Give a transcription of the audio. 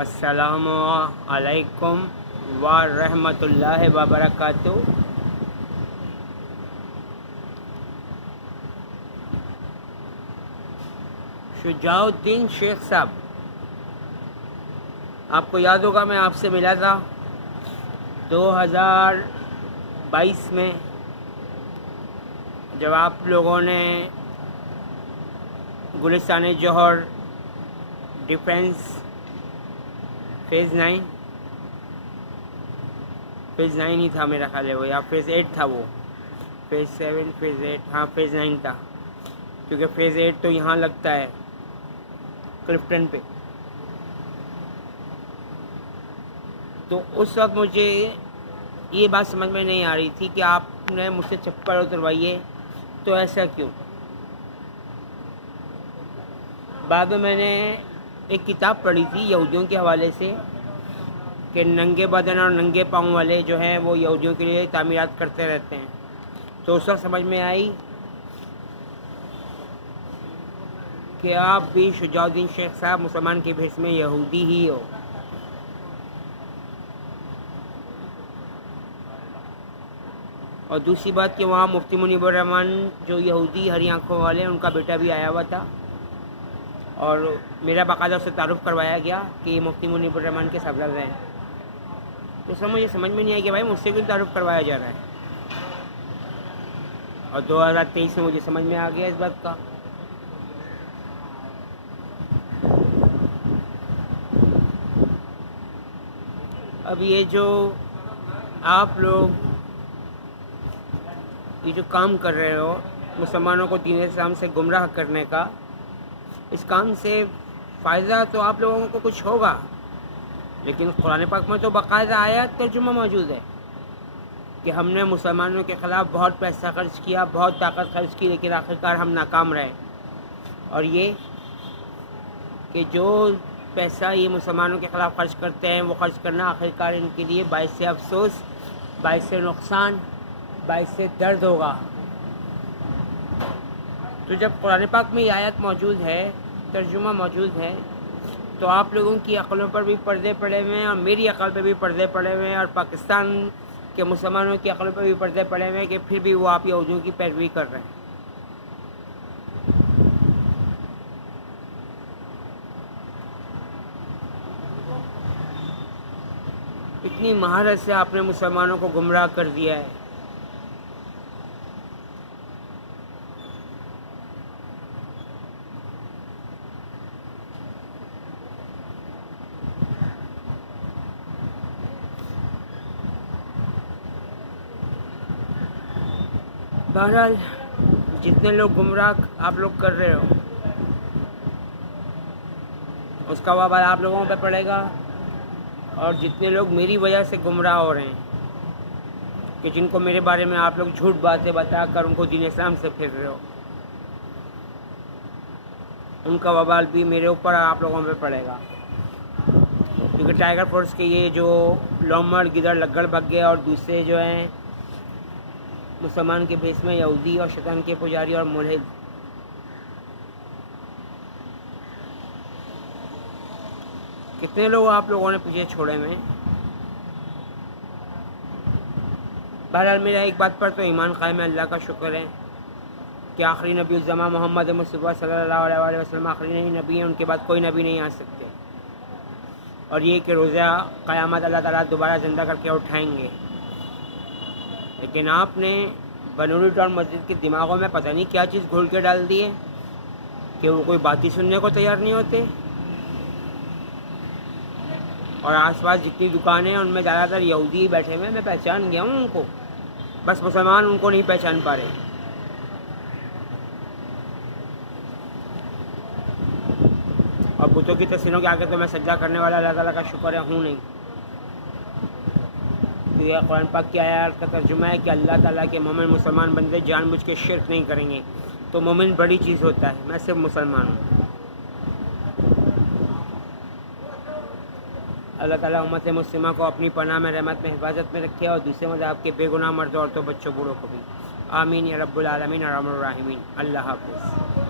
السلام علیکم ورحمۃ اللہ وبرکاتہ۔ شجاع الدین شیخ صاحب، آپ کو یاد ہوگا میں آپ سے ملا تھا 2022 میں، جب آپ لوگوں نے گلستان جوہر ڈیفنس فیز 9 ہی تھا میرا خیال ہے وہ، یا فیز 8 تھا، وہ فیز 7 فیز 8 ہاں فیز 9 تھا، کیونکہ فیز 8 تو یہاں لگتا ہے کلفٹن پہ۔ تو اس وقت مجھے یہ بات سمجھ میں نہیں آ رہی تھی کہ آپ نے مجھ سے چپل اتروائی ہے، تو ایسا کیوں؟ بعد میں نے ایک کتاب پڑھی تھی یہودیوں کے حوالے سے کہ ننگے بدن اور ننگے پاؤں والے جو ہیں وہ یہودیوں کے لیے تعمیرات کرتے رہتے ہیں، تو اس وقت سمجھ میں آئی کہ آپ بھی شجاع الدین شیخ صاحب مسلمان کے بھیس میں یہودی ہی ہو۔ اور دوسری بات کہ وہاں مفتی منیب الرحمن جو یہودی ہری آنکھوں والے، ان کا بیٹا بھی آیا ہوا تھا، اور میرا باقاعدہ اس سے تعارف کروایا گیا کہ یہ مفتی منیب الرحمن کے سربراہ ہیں۔ تو اس میں مجھے سمجھ میں نہیں آئی کہ بھائی مجھ سے کیوں تعارف کروایا جا رہا ہے، اور 2023 میں مجھے سمجھ میں آ گیا اس بات کا۔ اب یہ جو آپ لوگ یہ جو کام کر رہے ہو مسلمانوں کو دین اسلام سے گمراہ کرنے کا، اس کام سے فائدہ تو آپ لوگوں کو کچھ ہوگا، لیکن قرآن پاک میں تو باقاعدہ آیات ترجمہ موجود ہے کہ ہم نے مسلمانوں کے خلاف بہت پیسہ خرچ کیا، بہت طاقت خرچ کی، لیکن آخرکار ہم ناکام رہے۔ اور یہ کہ جو پیسہ یہ مسلمانوں کے خلاف خرچ کرتے ہیں، وہ خرچ کرنا آخرکار ان کے لیے باعث افسوس، باعث نقصان، باعث درد ہوگا۔ تو جب قرآن پاک میں یہ آیت موجود ہے، ترجمہ موجود ہے، تو آپ لوگوں کی عقلوں پر بھی پردے پڑے ہوئے ہیں، اور میری عقل پہ بھی پردے پڑے ہوئے ہیں، اور پاکستان کے مسلمانوں کی عقلوں پہ بھی پردے پڑے ہوئے ہیں کہ پھر بھی وہ آپ یہودیوں کی پیروی کر رہے ہیں۔ اتنی مہارت سے آپ نے مسلمانوں کو گمراہ کر دیا ہے۔ بہرحال جتنے لوگ گمراہ آپ لوگ کر رہے ہو، اس کا وبال آپ لوگوں پہ پڑے گا، اور جتنے لوگ میری وجہ سے گمراہ ہو رہے ہیں، کہ جن کو میرے بارے میں آپ لوگ جھوٹ باتیں بتا کر ان کو دین اسلام سے پھیر رہے ہو، ان کا وبال بھی میرے اوپر آپ لوگوں پہ پڑے گا۔ کیونکہ ٹائیگر فورس کے یہ جو لومڑ گدڑ لگڑ بھگے اور دوسرے جو ہیں مسلمان کے بھیس میں یہودی اور شیطان کے پجاری اور ملحد، کتنے لوگ آپ لوگوں نے پیچھے چھوڑے میں۔ بہرحال میرا ایک بات پر تو ایمان قائم ہے، اللہ کا شکر ہے کہ آخری نبی الزماں محمد مصطفیٰ صلی اللہ علیہ وسلم آخری نبی ہیں، ان کے بعد کوئی نبی نہیں آ سکتے، اور یہ کہ روزہ قیامت اللہ تعالیٰ دوبارہ زندہ کر کے اٹھائیں گے۔ لیکن آپ نے بنوری ٹاؤن مسجد کے دماغوں میں پتہ نہیں کیا چیز گھول کے ڈال دی ہے کہ وہ کوئی بات ہی سننے کو تیار نہیں ہوتے، اور آس پاس جتنی دکانیں ہیں ان میں زیادہ تر یہودی بیٹھے ہوئے ہیں، میں پہچان گیا ہوں ان کو، بس مسلمان ان کو نہیں پہچان پا رہے۔ اور بتوں کی تصویروں کے آگے تو میں سجدہ کرنے والا اللہ تعالیٰ کا شکر ہے ہوں نہیں، تو یہ قرآن پاک کی آیات کا ترجمہ ہے کہ اللہ تعالیٰ کے مومن مسلمان بندے جان بوجھ کے شرک نہیں کریں گے، تو مومن بڑی چیز ہوتا ہے، میں صرف مسلمان ہوں۔ اللہ تعالیٰ امت مسلمہ کو اپنی پناہ میں، رحمت میں، حفاظت میں رکھے، اور دوسرے مذہب کے بے گناہ مردوں، عورتوں، بچوں، بوڑھوں کو بھی۔ آمین یا رب العالمین ارحم الراحمین۔ اللہ حافظ۔